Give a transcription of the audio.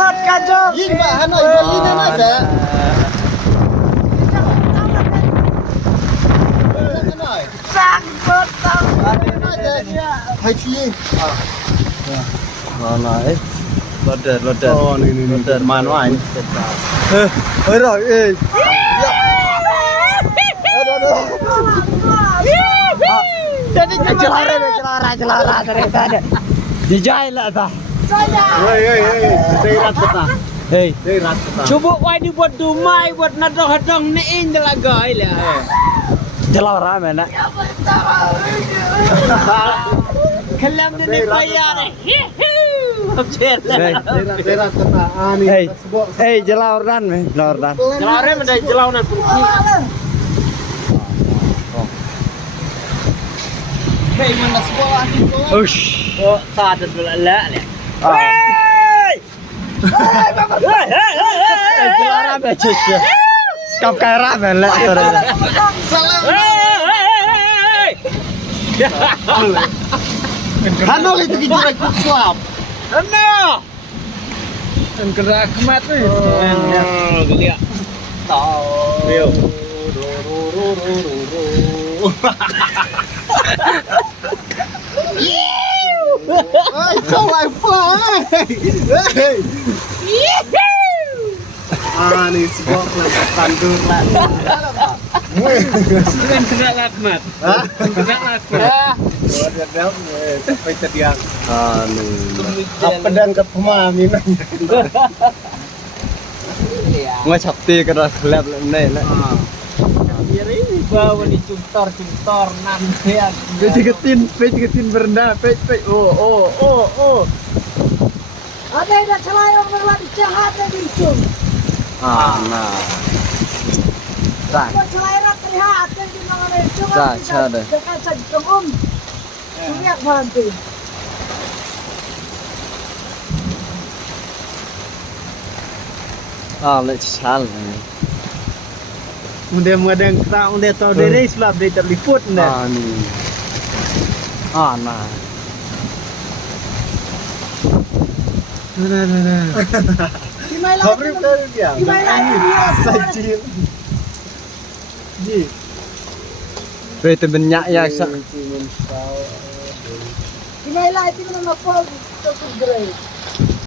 Sangkut kacung. Yin Pak Hanoi Berlin aja. Sangkut Hai Ci. Mana loader. Oh, ini. Loader manual. Rồi, Jadi jelara ternyata ada. Dijahit lah tah. Đây rat kita. Hei, Đây rat kita. Coba wai dibuat dumai buat nadong-hadong ni indah gai lah. jelara mana? Kelam ni payah ni. Đây rat kita. Ah nih. Hei, hei jelaran me, jelaran. Jelara mana jelaunan pun. Hei mana sekolah ni kau? Ush. Oh, tak ada dulu lah. Jelara me cuci. Kap kara me lah terus. Hanoi itu kita kuat. Ano? Ang gerak kemat ni. Oh, geliat. Rio. Ai, kau apa? Ah, nih sebuah tandur lah. Bukan gerak kemat. Hah? Gerak kemat. Sampai terdiam. Anu. Apa dan kepemaminan? Nggak sakti keras lab nih lah. Biar ini bawa ni cuntor nanti ya. Pej berendah, pej. Oh. Ada yang celayong berlari jahat dan dicung. Nah. Buat celayong terlihat dan di mana itu Dah, ada. dekat saja Lihat nanti. Lại chán. Mudah-mudahan kita udah tahu dari sebab dia terliput nih. Nih. Nah. Di mana Habis dari dia. Di mana Sajil. Ji. Itu banyak ya sak. Di mana itu nama pol itu gerai.